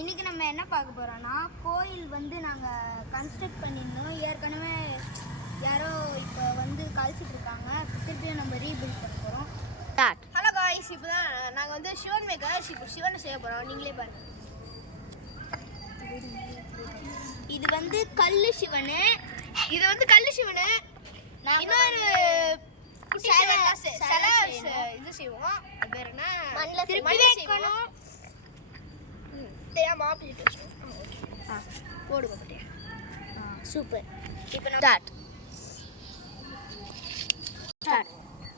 இன்றைக்கி நம்ம என்ன பார்க்க போகிறோன்னா, கோயில் வந்து நாங்கள் கன்ஸ்ட்ரக்ட் பண்ணியிருந்தோம். ஏற்கனவே யாரோ இப்போ வந்து கழிச்சிட்ருக்காங்க. திருப்பியும் நம்ம ரீபில்ட் பண்ண போகிறோம். ஹலோ காய்ஸ், இப்போ தான் நாங்கள் வந்து சிவன் மேக்கர் இப்போ சிவனை செய்ய போகிறோம். நீங்களே பாருங்கள். இது வந்து கல் சிவனு. இது வந்து கல் சிவனு. இன்னொரு இது செய்வோம். அது பேர் என்ன? திருப்பி வைக்கணும். போடுங்க. சூப்பர். இப்போ ஸ்டார்ட்.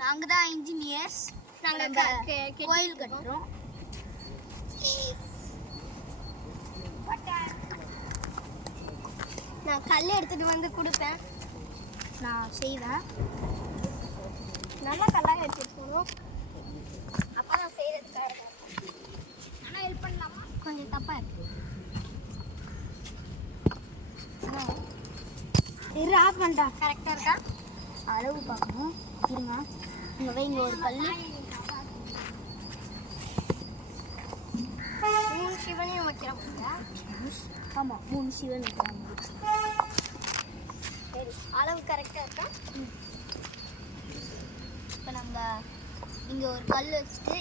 நாங்கள் தான் இன்ஜினியர்ஸ். நாங்கள் கோயில் கட்டுறோம். நான் கல் எடுத்துகிட்டு வந்து கொடுப்பேன். நான் செய்வேன். நல்லா கல்லாக எடுத்துகிட்டு போகணும். அப்போ நான் செய்கிறதுக்காக ஆனால் ஹெல்ப் பண்ணலாமா? கொஞ்சம் தப்பாக இருக்கு. ஆஃப் பண்ணிட்டா. கரெக்டாக இருக்கா? அளவு பார்க்கணும். இருங்க, இங்கே வைங்க ஒரு கல். 3 சிவனையும் வைக்கிறோம். ஆமாம், 3 சிவன் வைக்கிறாங்க. சரி, அளவு கரெக்டாக இருக்கா? இப்போ நம்ம இங்கே ஒரு கல் வச்சுட்டு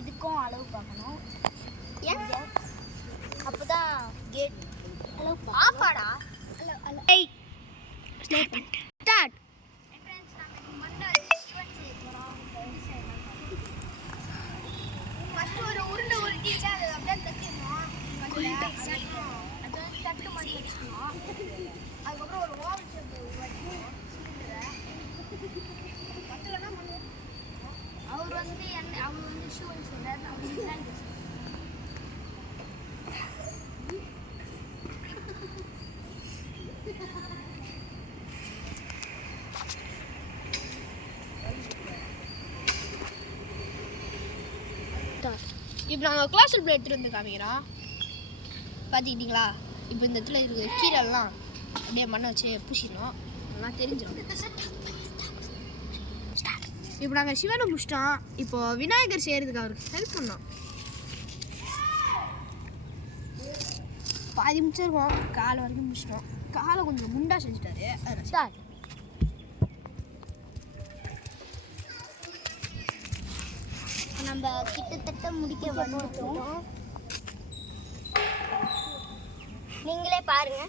இதுக்கும் அளவு பார்க்கணும். ஏன்? அப்போ தான் கேட் அளவு ஆஃபாடா? ஸ்டார்ட். ஃபஸ்ட்டு ஒரு உருண்டை உருட்டிட்டு அதை அப்படியே தட்டிடணும். அது வந்து தட்டு மணி வச்சுக்கணும். அதுக்கப்புறம் ஒரு ஓவல் ஷேப் வைக்கணும். மற்றலாம் பண்ணுவோம். அவர் வந்து ஷூன்னு சொல்கிறார். அவர் இப்போ நாங்கள் கிளாஸ் ரூமில் எடுத்துகிட்டு வந்து காமிக்கிறோம். பார்த்துக்கிட்டிங்களா? இப்போ இந்த இடத்துல இருக்கிற கீரைலாம் அப்படியே மண்ணை வச்சு பூசிடணும். அதெல்லாம் தெரிஞ்சிடும். இப்போ நாங்கள் சிவனை முடிச்சிட்டோம். இப்போ விநாயகர் செய்கிறதுக்கு அவருக்கு ஹெல்ப் பண்ணோம். பாதி முடிச்சிருக்கோம். காலை வரைக்கும் முடிச்சிட்டோம். காலை கொஞ்சம் குண்டா செஞ்சுட்டாரு. ஸ்டார்ட். நம்ம கிட்டத்தட்ட முடிக்க வந்துட்டோம். நீங்களே பாருங்க.